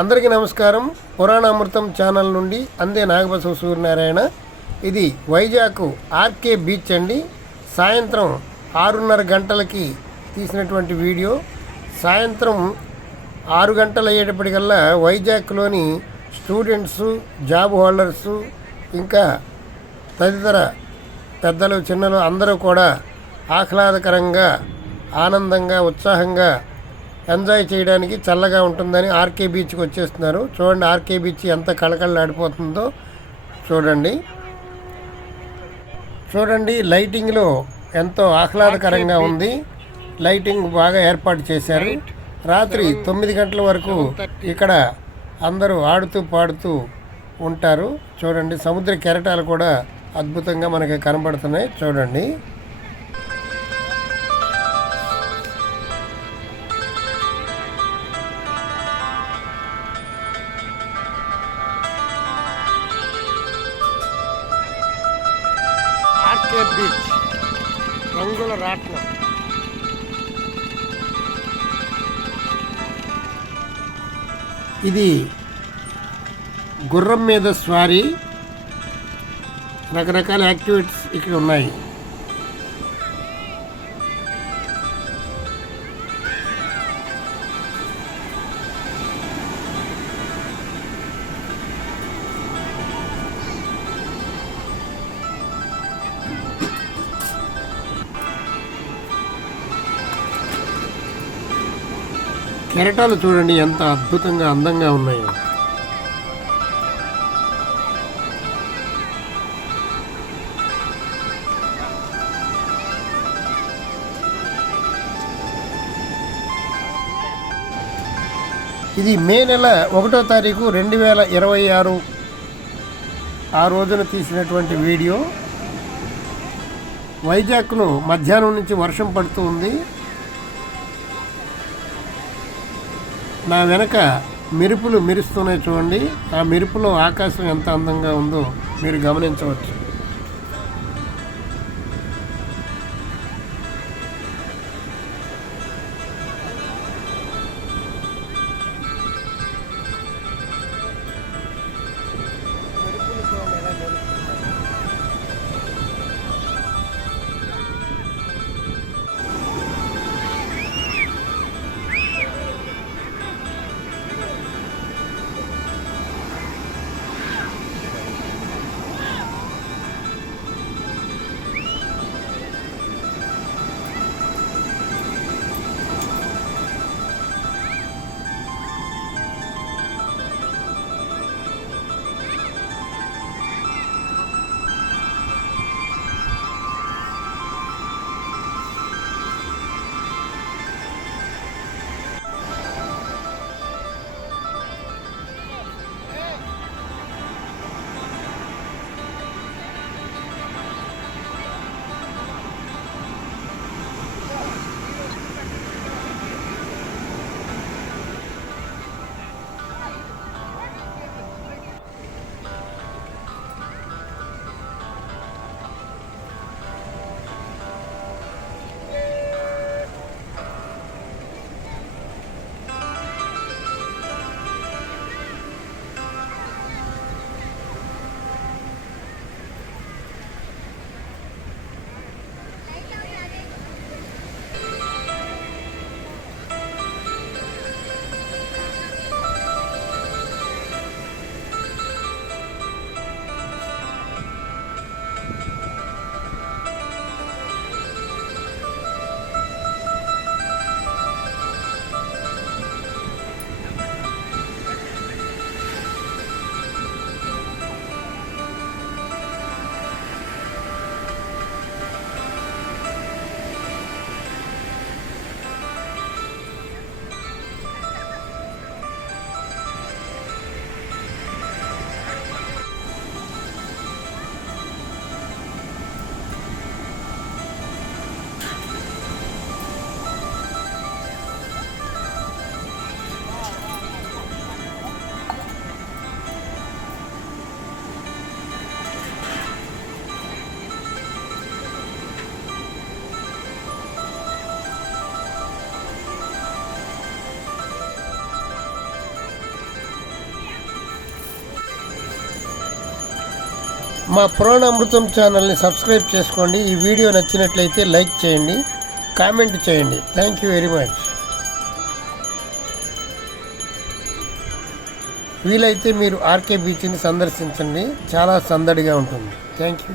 అందరికీ నమస్కారం. పురాణామృతం ఛానల్ నుండి అందే నాగబసవ సూర్యనారాయణ. ఇది వైజాగ్ ఆర్కే బీచ్ అండి. సాయంత్రం 6:30 గంటలకి తీసినటువంటి వీడియో. సాయంత్రం 6 గంటలు అయ్యేటప్పటికల్లా వైజాగ్లోని స్టూడెంట్స్, జాబ్ హోల్డర్స్, ఇంకా తదితర పెద్దలు, చిన్నలు అందరూ కూడా ఆహ్లాదకరంగా, ఆనందంగా, ఉత్సాహంగా ఎంజాయ్ చేయడానికి చల్లగా ఉంటుందని ఆర్కే బీచ్కి వచ్చేస్తున్నారు. చూడండి ఆర్కే బీచ్ ఎంత కళకళలాడిపోతుందో చూడండి. లైటింగ్లో ఎంతో ఆహ్లాదకరంగా ఉంది. లైటింగ్ బాగా ఏర్పాటు చేశారు. రాత్రి 9 గంటల వరకు ఇక్కడ అందరూ ఆడుతూ పాడుతూ ఉంటారు. చూడండి సముద్ర కెరటాలు కూడా అద్భుతంగా మనకి కనబడుతున్నాయి. చూడండి ఆర్కే బీచ్ రంగుల రాట్నం. ఇది గుర్రం మీద స్వారీ, రకరకాల యాక్టివిటీస్ ఇక్కడ ఉన్నాయి. కెరటాలు చూడండి ఎంత అద్భుతంగా అందంగా ఉన్నాయో. ఇది మే నెల 1వ తారీఖు 2026 ఆ రోజున తీసినటువంటి వీడియో. వైజాగ్లో మధ్యాహ్నం నుంచి వర్షం పడుతూ ఉంది. నా వెనక మెరుపులు మెరుస్తున్నాయి చూడండి. ఆ మెరుపులో ఆకాశం ఎంత అందంగా ఉందో మీరు గమనించవచ్చు. మా పురాణామృతం ఛానల్ని సబ్స్క్రైబ్ చేసుకోండి. ఈ వీడియో నచ్చినట్లయితే లైక్ చేయండి, కామెంట్ చేయండి. Thank you very much. వీలైతే మీరు ఆర్కే బీచ్ని సందర్శించండి, చాలా సందడిగా ఉంటుంది. Thank you.